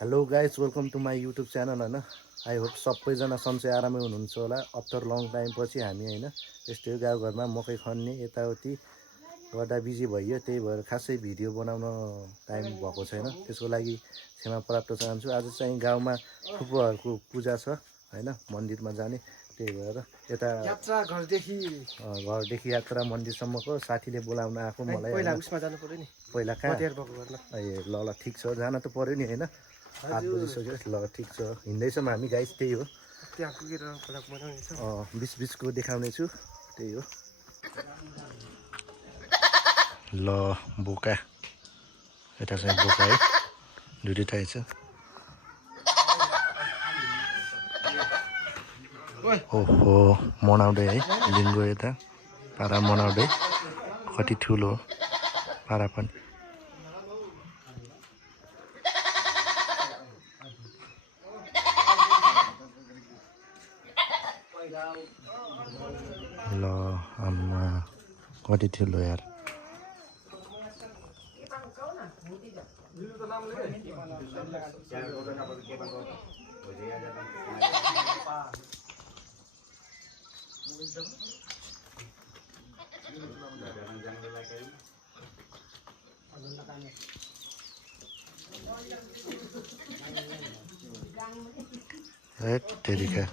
Hello guys welcome to my YouTube channel होइन I hope सबैजना सन्चै आरामै हुनुहुन्छ होला आफ्टर लङ टाइम पछि हामी होइन यस्तै गाउँघरमा मकै खन्ने यताउति गर्दा बिजी भइयो त्यही भएर खासै भिडियो बनाउन टाइम भएको छैन त्यसको लागि क्षमा प्राप्त चाहन्छु। आज चाहिँ गाउँमा फुपूहरूको पूजा छ होइन मन्दिरमा जाने त्यही भएर यता यात्रा घरदेखि यात्रा मन्दिरसम्मको साथीले बोलाउन आएको मलाई पहिला उसमा जानु पर्यो नि पहिला कहाँ गर्न ए ल ल ठिक छ जान त पर्यो नि होइन 8 बजिसक्यो ल ठिक छ हिँड्दैछौँ हामी गाइस त्यही हो त्यहाँ पुगेर भ्लग बनाउने छ बिचको देखाउने छु त्यही हो ल बोका यता चाहिँ बोका है दुईटै छ ओहो मनाउँदै है लिङ्गो यता पारा मनाउँदै कति ठुलो पारा पनि ल आम्मा कति ठुलो यार तेरिका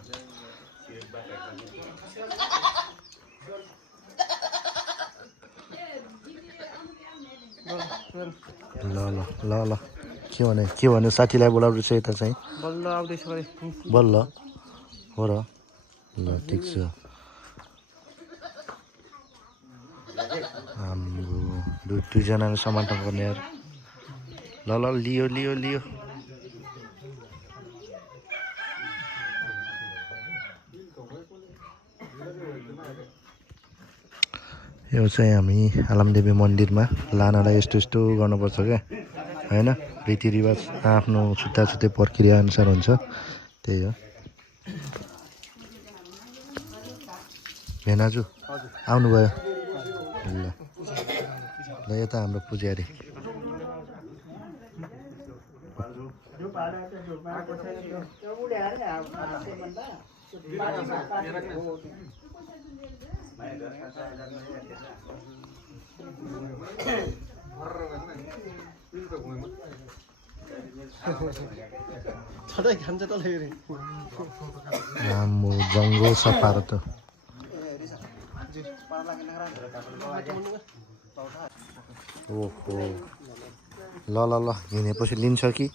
ल ल ल ल के भन्यो साथीलाई बोलाउँदैछ यता चाहिँ बल्ल आउँदैछ बल्ल हो र ल ठिक छ हाम्रो दुईजनाको समाटन गर्ने यार ल ल लियो लियो लियो यो चाहिँ हामी आलमदेवी मन्दिरमा लानलाई यस्तो यस्तो गर्नुपर्छ क्या होइन रीतिरिवाज आफ्नो छुट्टा छुट्टै प्रक्रिया अनुसार हुन्छ त्यही हो भेनाजु आउनुभयो ल यता हाम्रो पुजारी आम्मो जङ्गल सफा र त ओहो ल ल ल हिँडेपछि लिन्छ कि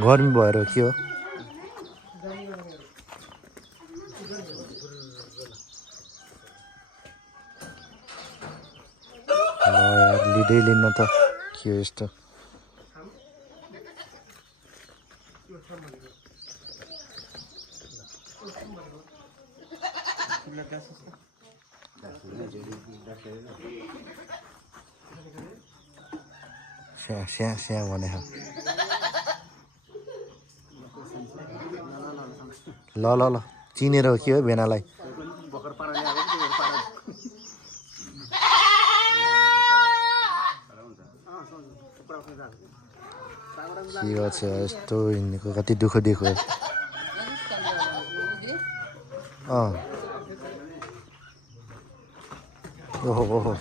गर्मी भएर के हो ल यार लिँदै लिन्न त के हो यस्तो स्या भने ल ल ल चिनेर हो के हो भेनालाई के गर्छ यस्तो हिँडेको कति दुःख दिएको ओहो ओहो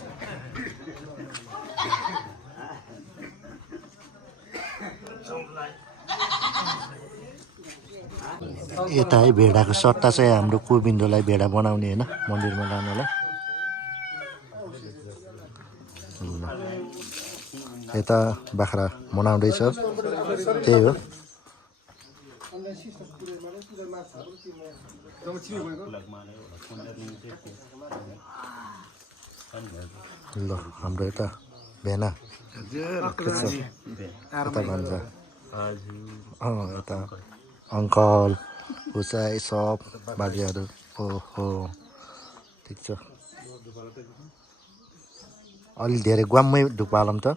यता है भेडाको सट्टा चाहिँ हाम्रो गोविन्दलाई भेडा बनाउने होइन मन्दिरमा लानलाई यता बाख्रा मनाउँदैछ त्यही हो ल हाम्रो यता भेना यता भन्छ यता अङ्कल हुसाई सब बाजेहरू हो ठिक छ अलि धेरै ग्वाममै ढुक्पालम त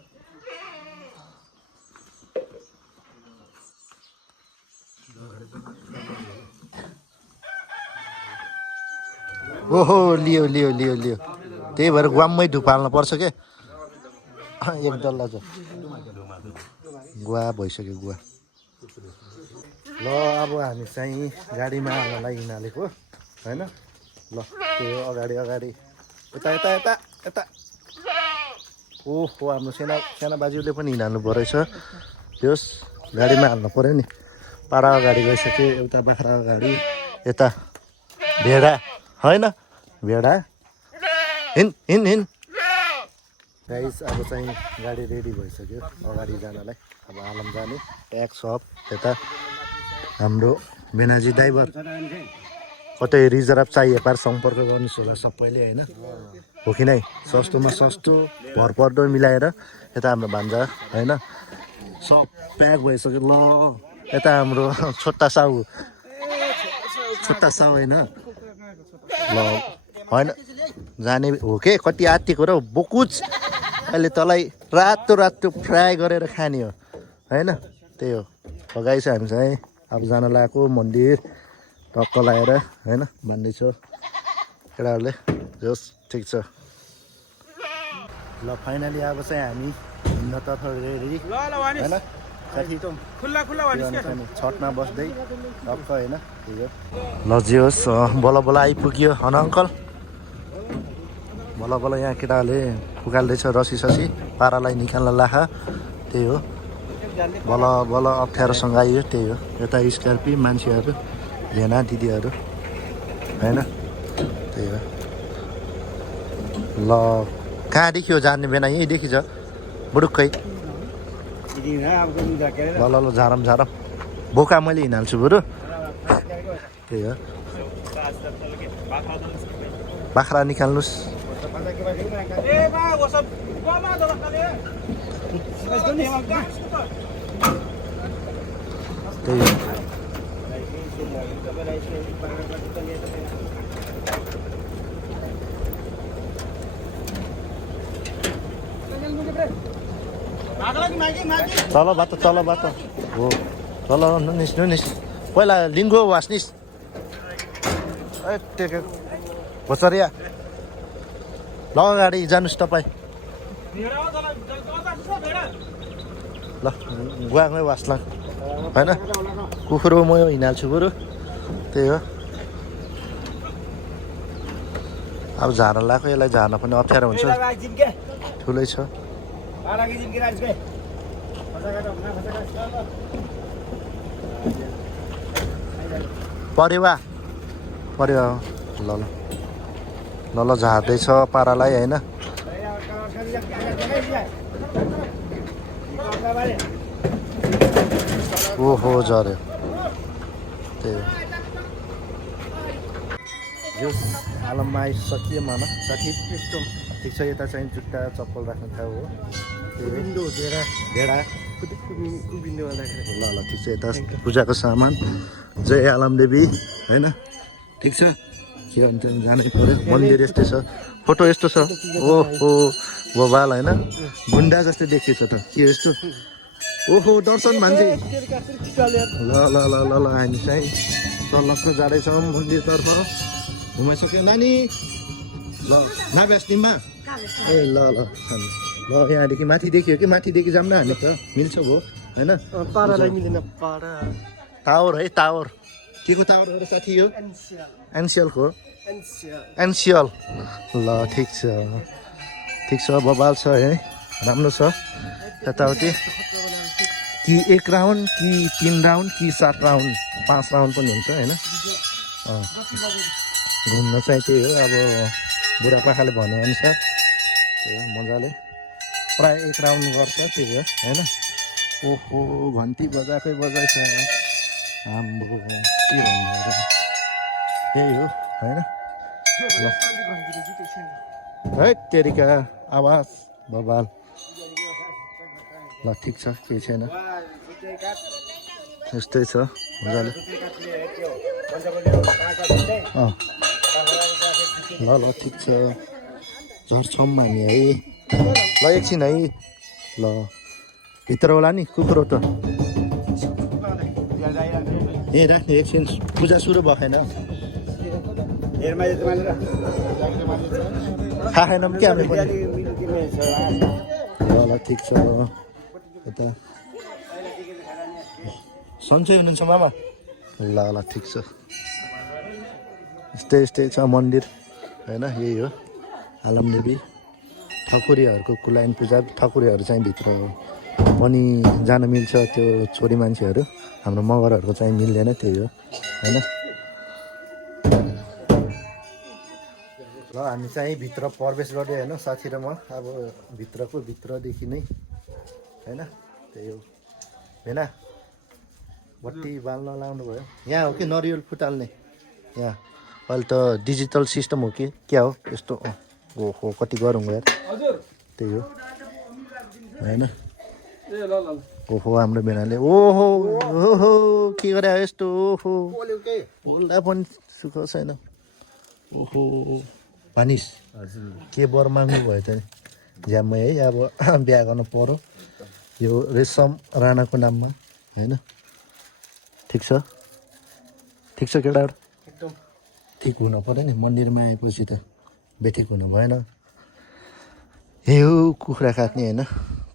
ओहो लियो लियो लियो लियो त्यही भएर ग्वाममै ढुक्पाल्न पर्छ के एक डल्ला चाहिँ गुवा भइसक्यो गुवा। ल अब हामी चाहिँ गाडीमा हाल्नलाई हिँडालेको होइन। ल त्यो अगाडि अगाडि यता यता यता यता। ओहो हाम्रो साना बाजेले पनि हिँड्नु पो रहेछ। यस गाडीमा हाल्नु पऱ्यो नि। पारा अगाडि गइसक्यो, एउटा बाख्रा अगाडि, यता भेडा होइन भेडा हिँड हिँड हिँड। गाइस अब चाहिँ गाडी रेडी भइसक्यो अगाडि जानलाई। अब आलम जाने ट्याग सप यता हाम्रो बेनाजी ड्राइभर कतै रिजर्भ चाहिए पार सम्पर्क गर्नुहोस् होला सबैले होइन। हो कि नै सस्तोमा सस्तो भरपर्दो मिलाएर यता हाम्रो भान्जा होइन सब प्याक भइसक्यो। ल यता हाम्रो छोटा साउ होइन ल होइन जाने हो के कति आत्तिको र बोकुच अहिले तँलाई रातो रातो फ्राई गरेर खाने हो होइन। त्यही हो गाइस हामी चाहिँ अब जान लागेको मन्दिर टक्क लगाएर होइन भन्दैछ केटाहरूले। जस ठिक छ। ल फाइनली अब चाहिँ हामी हिँड्नतर्फ रेडी होइन साथी छतमा बस्दै टक्क होइन। त्यही हो ल जे होस् बल्ल बल्ल आइपुग्यो हन अङ्कल। बल्ल बल्ल यहाँ केटाहरूले फुकाल्दैछ रसी ससी पारालाई निकाल्न लाखा। त्यही हो बल्ल बल्ल अप्ठ्यारोसँग आइयो। त्यही हो यता स्कर्पी मान्छेहरू भेना दिदीहरू होइन। त्यही हो ल कहाँदेखि हो जान्ने बेना यहीँदेखि छ बुडुक्कै। ल ल ल झारम झारम बोका मैले हिँडाल्छु बरु। त्यही हो बाख्रा निकाल्नुहोस्। त्यही हो चल बाटो हो चल नुनिस पहिला लिङ्गो वास्निस ए टेके भोचरिया ल अगाडि जानुहोस् तपाईँ। ल गुवामै वास्ला होइन कुखुरो म हिँडाल्छु बरु। त्यही हो अब झार्न लगाएको यसलाई झार्न पनि अप्ठ्यारो हुन्छ ठुलै छ। परेवा ल ल ल ल झार्दैछ पारालाई होइन। ओहो झऱ्यो। त्यही हो यो आलममा आइसकियो मान साथी। ठिक छ यता चाहिँ जुत्ता चप्पल राख्ने ठाउँ हो। भेडा ल ल ठिक छ यता पूजाको सामान जय आलम देवी होइन। ठिक छ के भन्छ जानै पऱ्यो मन्दिर यस्तै छ फोटो यस्तो छ। ओहो भोबाल होइन गुन्डा जस्तै देखिएछ त के यस्तो। ओहो दर्शन भान्जी ल ल ल ल ल हामी चाहिँ चल्लक्क जाँदैछौँ मन्दिरतर्फ। घुमाइसक्यो नानी ल नाभ्यास्टिममा ए ल ल ल यहाँदेखि माथि देखियो कि माथिदेखि जाऊँ न हामी त मिल्छ भो होइन। पारालाई मिलेन पारा टावर है टावर के को टावर हो र साथी यो एनसिएलको एनसिएल। ल ठिक छ बबाल छ है राम्रो छ। यताउति कि 1 राउन्ड कि 3 राउन्ड कि 7 राउन्ड 5 राउन्ड पनि हुन्छ होइन। घुम्न चाहिँ त्यही हो अब बुढापाकाले भनेअनुसार त्यही हो मजाले प्राय 1 राउन्ड गर्छ त्यही हो होइन। ओहो घन्टी बजाएकै बजाएछ हाम्रो के भन्नु त्यही हो होइन। है तेरिका आवाज बबाल ल ठिक छ केही छैन यस्तै छ मजाले। ल ल ठिक छ झर्छौँ हामी है। ल एकछिन है ल भित्र होला नि कुकुरो त ए राख्ने एकछिन पूजा सुरु भएन खाएनौँ क्या हामी पनि। ल ल ठिक छ यता सन्चै हुनुहुन्छ मामा ल ल ठिक छ यस्तै छ मन्दिर होइन यही हो आलमदेवी ठकुरीहरूको कुलाइन पूजा ठकुरीहरू चाहिँ भित्र पनि जान मिल्छ त्यो छोरी मान्छेहरू हाम्रो मगरहरूको चाहिँ मिल्दैन त्यही हो होइन ल हामी चाहिँ भित्र प्रवेश गर्दै होइन साथी र म अब भित्रदेखि नै होइन त्यही हो होइन बत्ती बाल्न लाउनु भयो यहाँ हो कि नरिवल फुटाल्ने यहाँ अहिले त डिजिटल सिस्टम हो कि क्या हो यस्तो ओहो कति गरौँ यार त्यही हो होइन ओहो हाम्रो बेनाले ओहो ओहो के गरे यस्तो ओहो बोल्दा पनि सुख छैन ओहो भनिस के बर माग्नु भयो त नि ज्यामै है अब बिहा गर्नु पर्यो यो रेशम राणाको नाममा होइन ठिक छ केटाहरू एकदम ठिक हुन पऱ्यो नि मन्दिरमा आएपछि त बेठिक हुनु भएन यही हो कुखुरा काट्ने होइन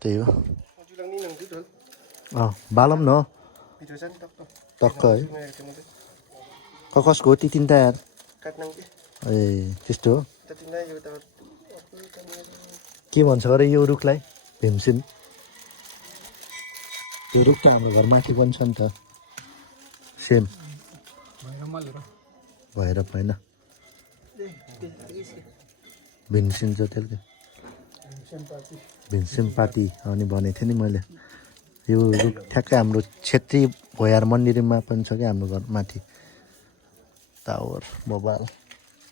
त्यही हो बालम न टक्क है कसको हो ती तिनवटा यार ए त्यस्तो हो के भन्छ अरे यो रुखलाई भीमसेन त्यो रुख त हाम्रो घर माथि पनि छ नि त सेम भएर होइन भीमसेन छ त्यसले भीमसेन पार्टी अनि भनेको थिएँ नि मैले यो रुख ठ्याक्कै हाम्रो छेत्री भोयार मन्दिरमा पनि छ क्या हाम्रो घर माथि टावर मोबाइल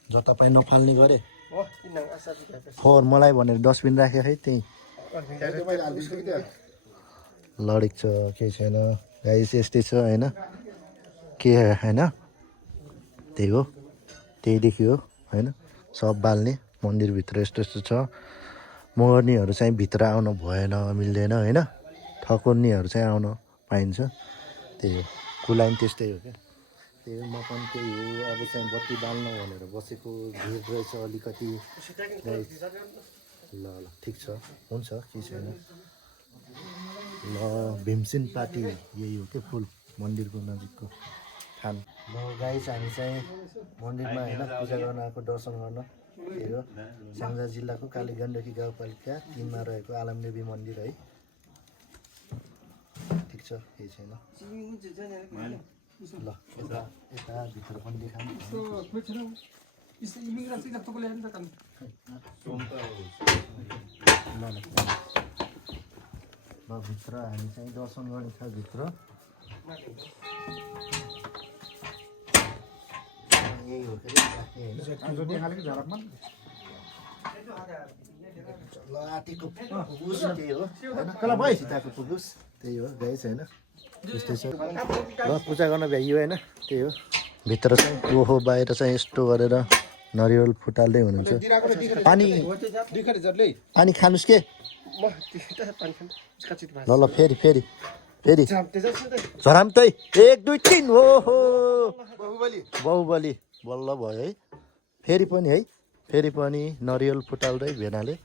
जता पनि नफाल्ने गरे फोहोर मलाई भनेर डस्टबिन राखेँ है त्यहीँ लडेको छ केही छैन गाइस यस्तै छ होइन के होइन त्यही हो त्यहीदेखि हो होइन सब बाल्ने मन्दिरभित्र यस्तो छ मगर्नीहरू चाहिँ भित्र आउन भएन मिल्दैन होइन ठकुर्नीहरू चाहिँ आउन पाइन्छ त्यही हो कुलाइन त्यस्तै हो क्या त्यही हो म पनि त्यही हो अब चाहिँ बत्ती बाल्न भनेर बसेको भिड रहेछ अलिकति ल ठिक छ हुन्छ के छैन ल भीमसेन पार्टी यही हो क्या फुल मन्दिरको नजिकको थान ल गाइस हामी चाहिँ मन्दिरमा होइन पूजा गर्न आएको दर्शन गर्न त्यही हो स्याङ्जा जिल्लाको कालीगण्डकी गाउँपालिका 3मा रहेको आलमदेवी मन्दिर है ठिक छ केही छैन ल यता भित्र पनि देखाउँ ल भित्र हामी चाहिँ दर्शन गर्ने छ भित्र यही हो ल आँटीको पुगुस त्यही हो होइन सीताको पुगुस त्यही हो गाइस होइन त्यस्तै छ ल पूजा गर्न भ्याइयो होइन त्यही हो भित्र चाहिँ ओहो बाहिर चाहिँ यस्तो गरेर नरिवल फुटाल्दै हुनुहुन्छ पानी खानुहोस् के ल फेरि झराम तै 1 2 3 ओहो बाहुबली बल्ल भयो है फेरि पनि नरिवल फुटाल्दै भेनाले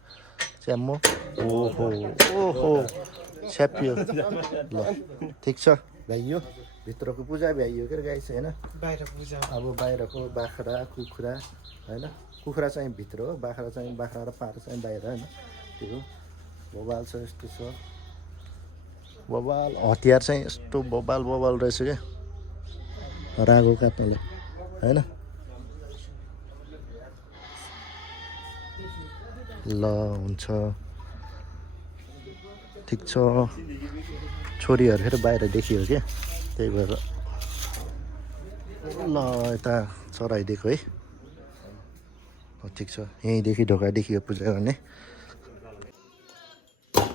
च्याम्मो ओहो छ्यापियो ल ठिक छ भ्याइयो भित्रको पूजा भ्याइयो के गाइस होइन अब बाहिरको बाख्रा कुखुरा होइन कुखुरा चाहिँ भित्र हो बाख्रा र पारो चाहिँ बाहिर होइन त्यो हो बबाल छ यस्तो छ बबाल हतियार चाहिँ यस्तो बबाल रहेछ क्या रागो काट्नले होइन ल हुन्छ ठिक छ छोरीहरू फेरि बाहिर देखियो क्या त्यही भएर ल यता चराइदिएको है ठिक छ यहीँदेखि ढोका देखियो पूजा गर्ने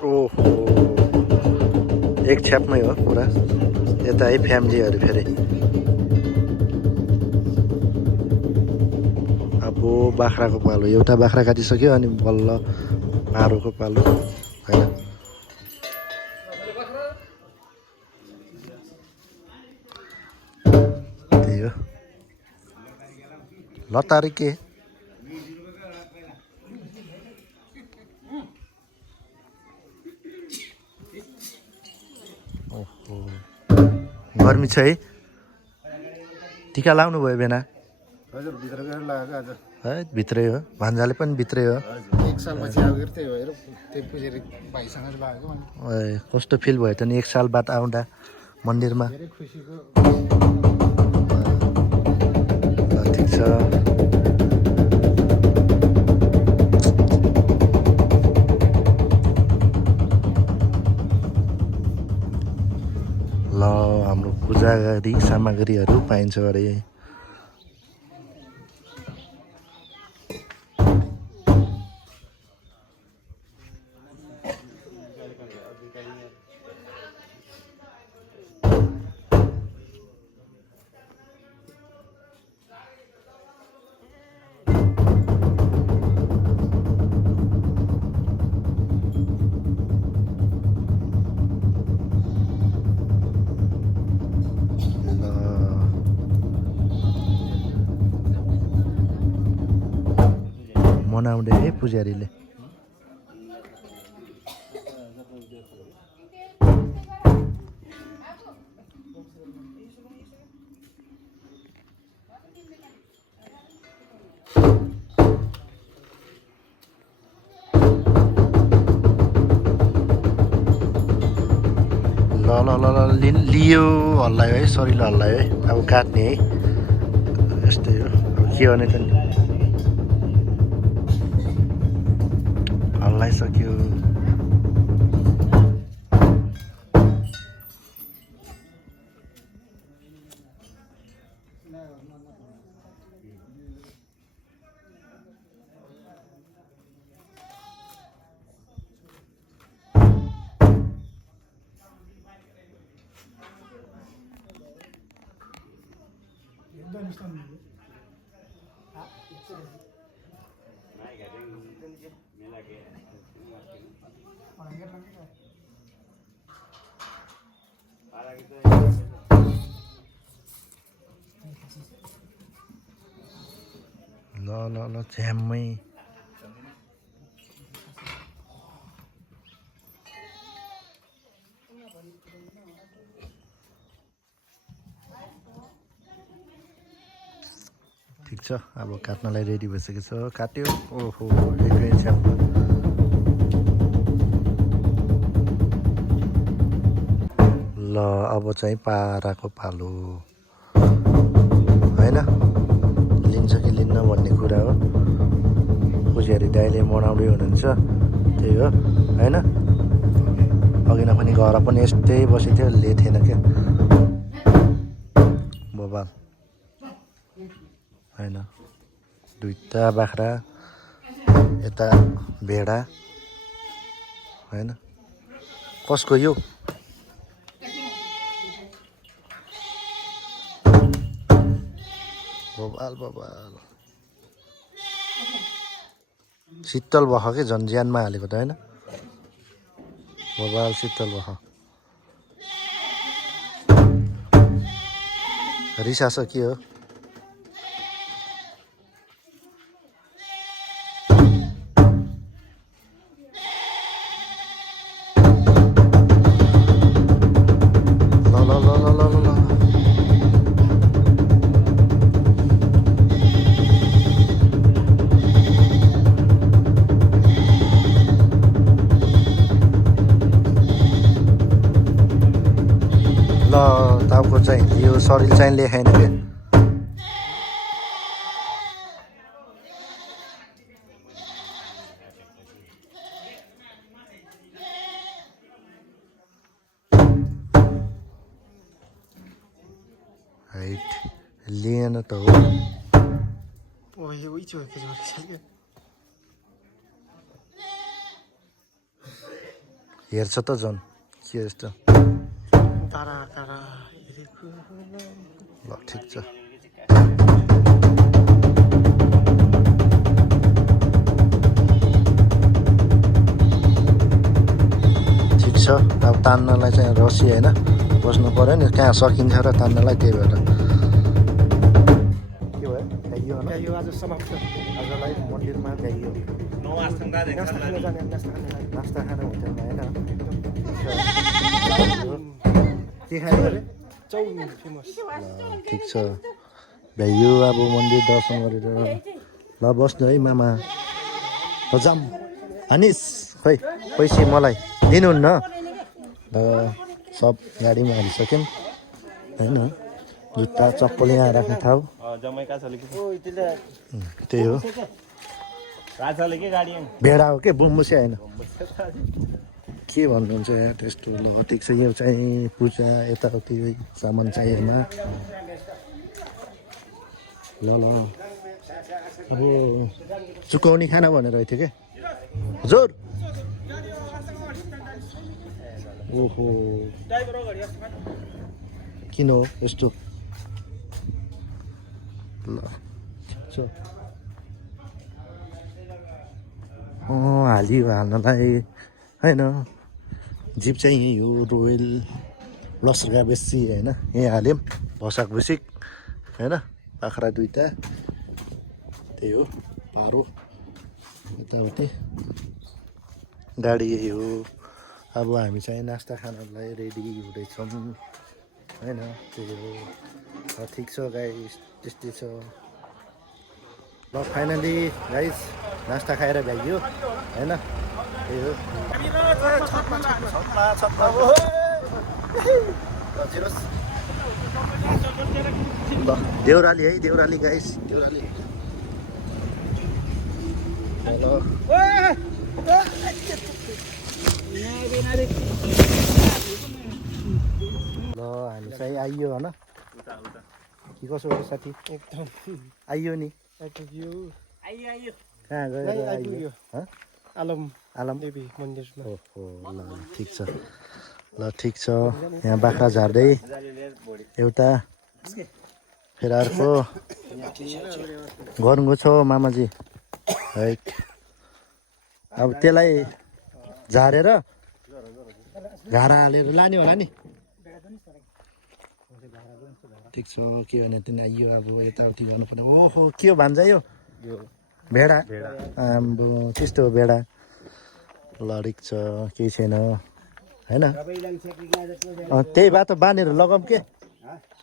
ओहो एक छ्यापमै हो पुरा यता है फ्यामिलीहरू फेरि अब बाख्राको पालो एउटा बाख्रा काटिसक्यो अनि बल्ल पारोको पालो होइन त्यही हो लतारी के ओहो गर्मी छ है टिका लाउनु भयो बेना हजुर भित्र गएर लगाएको आज है भित्रै हो भान्जाले पनि भित्रै हो एक सालपछि आउँदै त्यही भएर त्यही पुजेर भाइसँग लगाएको ए कस्तो फिल भयो त नि एक साल बाद आउँदा मन्दिरमा धेरै खुसीको ल ठिक छ ल हाम्रो पूजागरी सामग्रीहरू पाइन्छ अरे मनाउँदै है पुजारीले ल लियो हल्लायो है शरीरले हल्लायो है अब काट्ने है यस्तै हो अब के गर्ने त नि हल्लाइसक्यो ल झ्याम्मै ठिक छ अब काट्नलाई रेडी भइसकेको छ काट्यो ओहो एकै छ्याप ल अब चाहिँ पाराको पालो होइन लिन्छ कि लिन्न भन्ने कुरा हो पुजारी दाइले मनाउँदै हुनुहुन्छ त्यही हो होइन अघि नै पनि घर पनि यस्तै बसेको थियो लेथेन क्या बबाल होइन दुईटा बाख्रा यता भेडा होइन कसको यो बबाल बबाल शीतल भख के झन् ज्यानमा हालेको त होइन बबाल शीतल भख रिसास के हो ल टाउको चाहिँ यो शरीर चाहिँ लेखाएन क्या हाइट लिएन त हो हेर्छ त झन् के यस्तो ल ठिक छ ठिक छ अब तान्नलाई चाहिँ रसी होइन बस्नु पर्यो नि कहाँ सकिन्छ र तान्नलाई त्यही भएर के भयो गाइयो आज समाप्त आजलाई मन्दिरमा गाइयो नास्ता खाना होटेलमा होइन के खाने अरे चाउमिन फेमस ठिक छ भ्याइयो अब मन्दिर दर्शन गरेर ल बस्नु है मामा ल जाम हानिस खै पैसा मलाई दिनुहुन्न ल सब गाडीमा हालिसक्यौँ होइन जुत्ता चप्पल यहाँ राख्ने ठाउँ त्यही हो भेडा हो के बुम्बुसे होइन के भन्नुहुन्छ यहाँ त्यस्तो ल ठिक छ यो चाहिँ पूजा यताउति सामान चाहिएमा ल ल अब चुकाउने खाना भनेर थियो क्या हजुर ओहो किन हो यस्तो ल हालियो हाल्नलाई होइन जिप चाहिँ यही हो रोयल लस्का बेसी होइन यहीँ हाल्यौँ भसाक भुसिक होइन बाख्रा दुईवटा त्यही हो पारो यताउति गाडी यही हो अब हामी चाहिँ नास्ता खानलाई रेडी हुँदैछौँ होइन त्यही हो ठिक छ गाइस त्यस्तै छ ल फाइनली गाइस नास्ता खाएर भ्याइयो होइन त्यही हो ल देउराली है देउराली गाइस देउराली ल हामी चाहिँ आइयो होइन के कसो हो साथी एकदम आइयो नि आइपुग्यो कहाँ गएर आइपुग्यो आलम आलम देवी मन्दिरमा ओहो ल ठिक छ ल ठिक छ यहाँ बाख्रा झार्दै एउटा फेरि अर्को गर्नुको छ मामाजी है अब त्यसलाई झारेर घारा हालेर लाने होला नि ठिक छ के भने तिनी आइयो अब यताउति गर्नुपर्ने ओहो के हो भान्जा यो भेडा आम्बो त्यस्तो हो भेडा ल ठिक छ केही छैन होइन त्यही भए त बाँधेर लगाऊँ के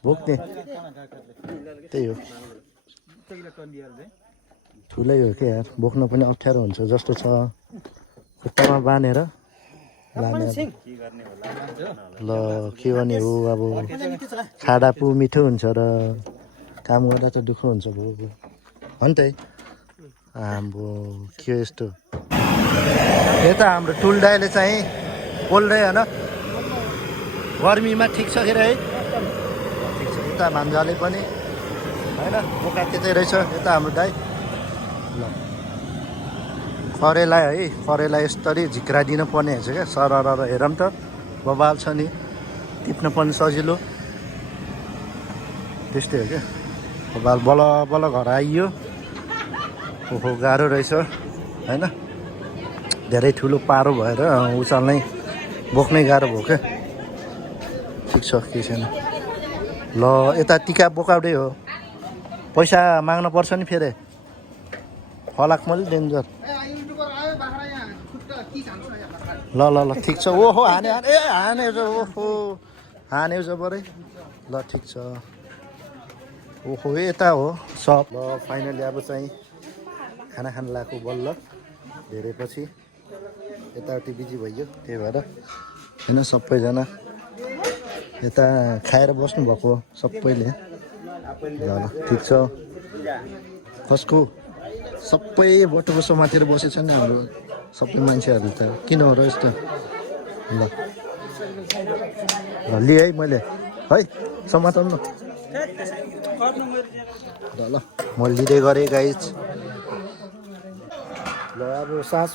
भोक्ने त्यही हो ठुलै हो क्या यार बोक्न पनि अप्ठ्यारो हुन्छ जस्तो छ खुट्टामा बाँधेर लाने ल के गर्ने हो अब खाँदा पो मिठो हुन्छ र काम गर्दा त दुःख हुन्छ भयो हो नि त है हाम्रो के यस्तो यता हाम्रो टुल दाइले चाहिँ बोल्दै होइन गर्मीमा ठिक छ के है ठिक छ यता भान्जाले पनि होइन बोका त्यतै रहेछ यता हाम्रो दाइ ल करेला है करेला यसरी झिक्रा दिन पर्ने हुन्छ क्या सरर हेरौँ त बबाल छ नि टिप्न पनि सजिलो त्यस्तै हो क्या बबाल बल बल घर आइयो ओहो गाह्रो रहेछ होइन धेरै ठुलो पारो भएर उचाल्नै बोक्नै गाह्रो भयो क्या ठिक छ के छैन ल यता टिका बोकाउँदै हो पैसा माग्नु पर्छ नि फेरि फलाक मैले डेन्जर ल ल ल ठिक छ ओहो हाने हाने ए हाने ओहो हाने जबरै ल ठिक छ ओहो यता हो सब ल फाइनली अब चाहिँ खाना खान लगाएको बल्ल धेरै पछि यताउति बिजी भइयो त्यही भएर होइन सबैजना यता खाएर बस्नुभएको सबैले ल ल ठिक छ कसको सबै बटुको समातेर बसेछ नि हाम्रो सबै मान्छेहरू त किन हो र यस्तो ल ल लिएँ है मैले है समाताउनु ल ल म लिँदै गरेँ गाइज ल अब सास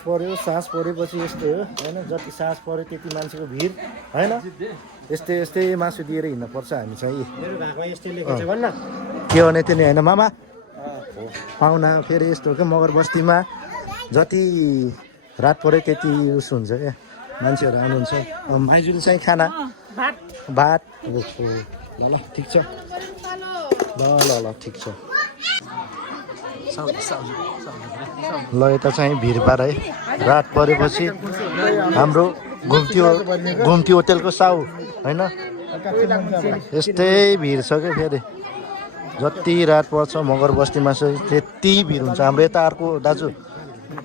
परेपछि यस्तै हो होइन जति सास पऱ्यो त्यति मान्छेको भिड होइन यस्तै यस्तै मासु दिएर हिँड्नुपर्छ हामी चाहिँ के भने त्यो नि होइन मामा पाहुना फेरि यस्तो हो क्या मगर बस्तीमा जति रात पऱ्यो त्यति उस हुन्छ क्या मान्छेहरू आउनुहुन्छ माइजूले चाहिँ खाना भात ल ल ठिक छ ल ल ल ठिक छ ल यता चाहिँ भिडभाड है रात परेपछि हाम्रो घुम्ती होटेलको साउ होइन यस्तै भिड छ क्या फेरि जति रात पर्छ मगर बस्तीमा चाहिँ त्यति भिड हुन्छ हाम्रो यता अर्को दाजु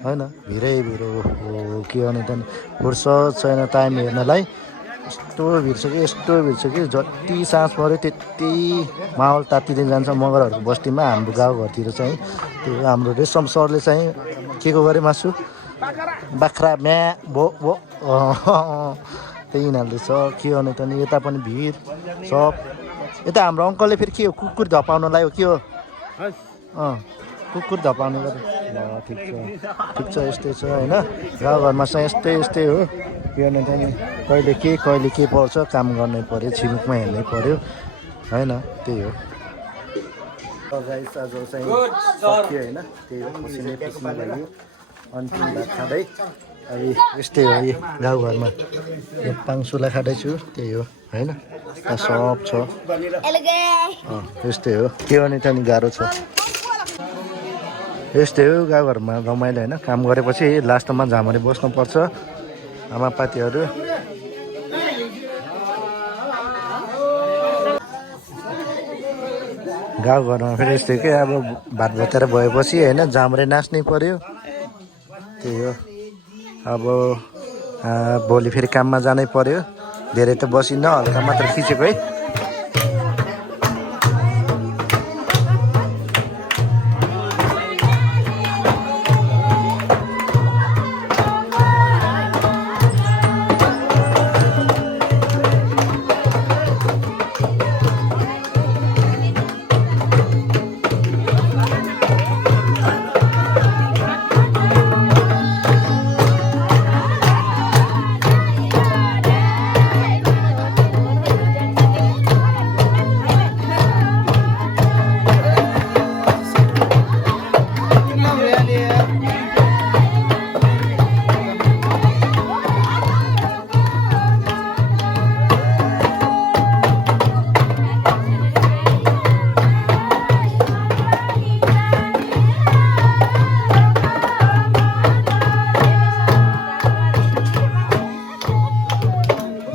होइन भिडै भिड हो के भने त फुर्सद छैन टाइम हेर्नलाई यस्तो भिड छ कि यस्तो भिड छ कि जति साँझ पऱ्यो त्यति माहौल तात्तिँदै जान्छ मगरहरूको बस्तीमा हाम्रो गाउँघरतिर चाहिँ त्यो हाम्रो रेशम सरले चाहिँ के को गरे मासु बाख्रा म्या भो भो त्यही यिनीहरूले छ के भने त नि यता पनि भिड सब यता हाम्रो अङ्कलले फेरि के हो कुकुर धपाउनलाई हो के हो कुकुर धपाउनु गर्यो ल ठिक छ यस्तै छ होइन गाउँघरमा चाहिँ यस्तै हो के भने त नि कहिले के पर्छ काम गर्नै पऱ्यो छिमेकमा हेर्नै पऱ्यो होइन त्यही हो गाइस आज चाहिँ सक्यो होइन त्यही हो पसिनै पसिना भयो अन्तिम भात खाँदै अहिले यस्तै हो यो गाउँघरमा यो पाङसुला खाँदैछु त्यही हो होइन सब छ यस्तै हो के भने त नि गाह्रो छ यस्तै हो गाउँघरमा रमाइलो होइन काम गरेपछि लास्टमा झामरी बस्नुपर्छ आमापातीहरू गाउँघरमा फेरि यस्तै के अब भात भतेर भएपछि होइन झामरे नाच्नै पर्यो त्यही हो अब भोलि फेरि काममा जानै पर्यो धेरै त बसिन्न हल्का मात्र खिचेको है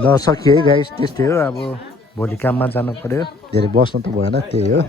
ल सकियो है गाइस त्यस्तै हो अब भोलि काममा जानु पर्यो धेरै बस्नु त भएन त्यही हो